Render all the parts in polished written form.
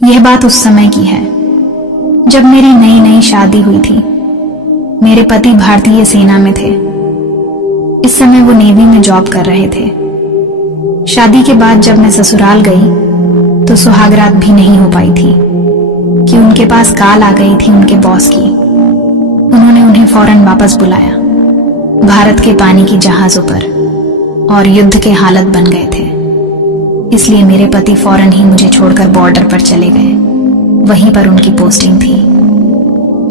यह बात उस समय की है जब मेरी नई नई शादी हुई थी। मेरे पति भारतीय सेना में थे। इस समय वो नेवी में जॉब कर रहे थे। शादी के बाद जब मैं ससुराल गई तो सुहागरात भी नहीं हो पाई थी कि उनके पास कॉल आ गई थी उनके बॉस की। उन्होंने उन्हें फौरन वापस बुलाया भारत के पानी की जहाजों पर, और युद्ध के हालत बन गए थे। इसलिए मेरे पति फौरन ही मुझे छोड़कर बॉर्डर पर चले गए। वहीं पर उनकी पोस्टिंग थी।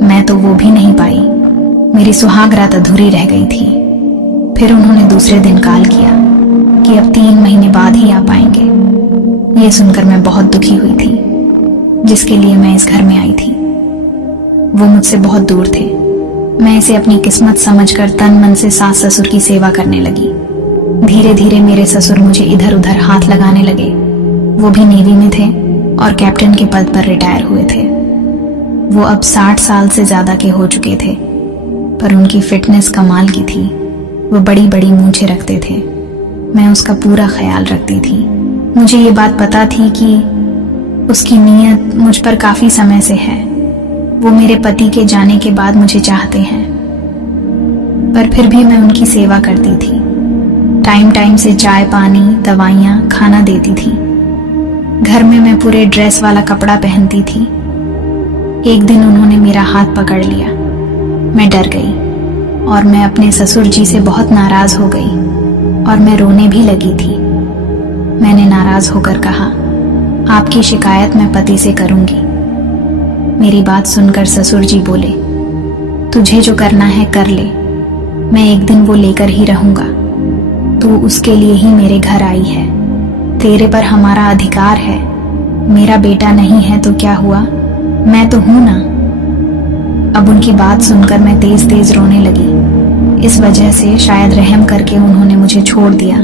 मैं तो वो भी नहीं पाई। मेरी सुहागरात अधूरी रह गई थी। फिर उन्होंने दूसरे दिन कॉल किया कि अब 3 महीने बाद ही आ पाएंगे। ये सुनकर मैं बहुत दुखी हुई थी, जिसके लिए मैं इस घर में आई थी। वो मुझसे बहुत दूर थे। मैं इसे अपनी किस्मत समझकर तन मन से सास ससुर की सेवा करने लगी। धीरे धीरे मेरे ससुर मुझे इधर उधर हाथ लगाने लगे। वो भी नेवी में थे और कैप्टन के पद पर रिटायर हुए थे। वो अब 60 साल से ज्यादा के हो चुके थे, पर उनकी फिटनेस कमाल की थी। वो बड़ी बड़ी मूंछें रखते थे। मैं उसका पूरा ख्याल रखती थी। मुझे ये बात पता थी कि उसकी नीयत मुझ पर काफी समय से है। वो मेरे पति के जाने के बाद मुझे चाहते हैं, पर फिर भी मैं उनकी सेवा करती थी। टाइम टाइम से चाय पानी दवाइयाँ खाना देती थी। घर में मैं पूरे ड्रेस वाला कपड़ा पहनती थी। एक दिन उन्होंने मेरा हाथ पकड़ लिया। मैं डर गई और मैं अपने ससुर जी से बहुत नाराज हो गई और मैं रोने भी लगी थी। मैंने नाराज होकर कहा, आपकी शिकायत मैं पति से करूंगी। मेरी बात सुनकर ससुर जी बोले, तुझे जो करना है कर ले, मैं एक दिन वो लेकर ही रहूंगा। तू उसके लिए ही मेरे घर आई है। तेरे पर हमारा अधिकार है। मेरा बेटा नहीं है तो क्या हुआ, मैं तो हूं ना। अब उनकी बात सुनकर मैं तेज तेज रोने लगी। इस वजह से शायद रहम करके उन्होंने मुझे छोड़ दिया।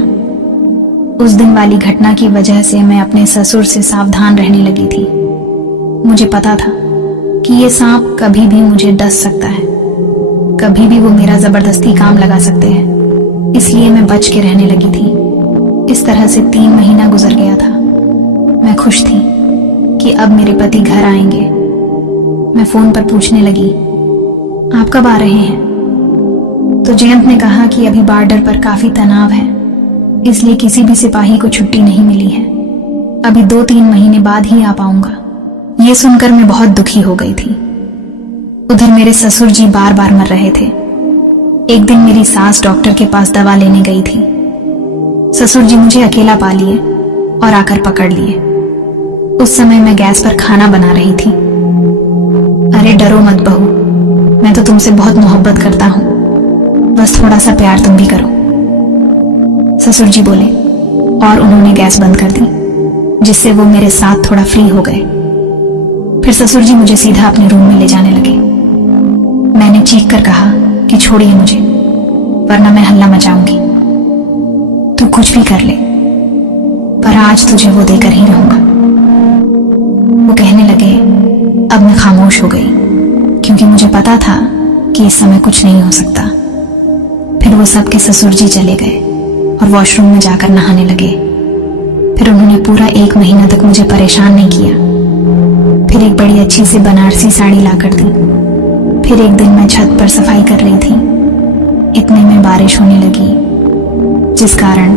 उस दिन वाली घटना की वजह से मैं अपने ससुर से सावधान रहने लगी थी। मुझे पता था कि ये सांप कभी भी मुझे डस सकता है, कभी भी वो मेरा जबरदस्ती काम लगा सकते हैं। इसलिए मैं बच के रहने लगी थी। इस तरह से 3 महीना गुजर गया था। मैं खुश थी कि अब मेरे पति घर आएंगे। मैं फोन पर पूछने लगी, आप कब आ रहे हैं? तो जयंत ने कहा कि अभी बॉर्डर पर काफी तनाव है, इसलिए किसी भी सिपाही को छुट्टी नहीं मिली है। अभी 2-3 महीने बाद ही आ पाऊंगा। ये सुनकर मैं बहुत दुखी हो गई थी। उधर मेरे ससुर जी बार बार मर रहे थे। एक दिन मेरी सास डॉक्टर के पास दवा लेने गई थी। ससुर जी मुझे अकेला पा लिए और आकर पकड़ लिए। उस समय मैं गैस पर खाना बना रही थी। अरे डरो मत बहू, मैं तो तुमसे बहुत मोहब्बत करता हूं, बस थोड़ा सा प्यार तुम भी करो, ससुर जी बोले, और उन्होंने गैस बंद कर दी, जिससे वो मेरे साथ थोड़ा फ्री हो गए। फिर ससुर जी मुझे सीधा अपने रूम में ले जाने लगे। मैंने चीख कर कहा कि छोड़िए मुझे, वरना मैं हल्ला मचाऊंगी। तू कुछ भी कर ले, पर आज तुझे वो देकर ही रहूंगा। वो कहने लगे। अब मैं खामोश हो गई, क्योंकि मुझे पता था कि इस समय कुछ नहीं हो सकता। फिर वो सबके ससुर जी चले गए और वॉशरूम में जाकर नहाने लगे। फिर उन्होंने पूरा 1 महीना तक मुझे परेशान नहीं किया। फिर एक बड़ी अच्छी सी बनारसी साड़ी लाकर दी। फिर एक दिन मैं छत पर सफाई कर रही थी। इतने में बारिश होने लगी, जिस कारण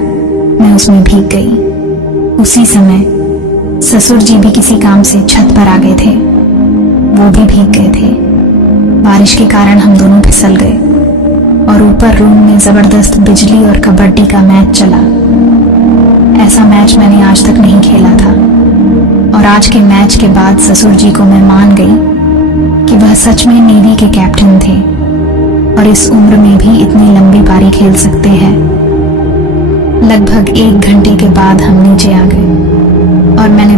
मैं उसमें भीग गई। उसी समय ससुर जी भी किसी काम से छत पर आ गए थे। वो भी भीग गए थे। बारिश के कारण हम दोनों फिसल गए और ऊपर रूम में जबरदस्त बिजली और कबड्डी का मैच चला। ऐसा मैच मैंने आज तक नहीं खेला था, और आज के मैच के बाद ससुर जी को मैं मान गई कि वह सच में नेवी के कैप्टन थे और इस उम्र में भी इतनी लंबी पारी खेल सकते हैं। लगभग 1 घंटे के बाद हम नीचे आ गए और मैंने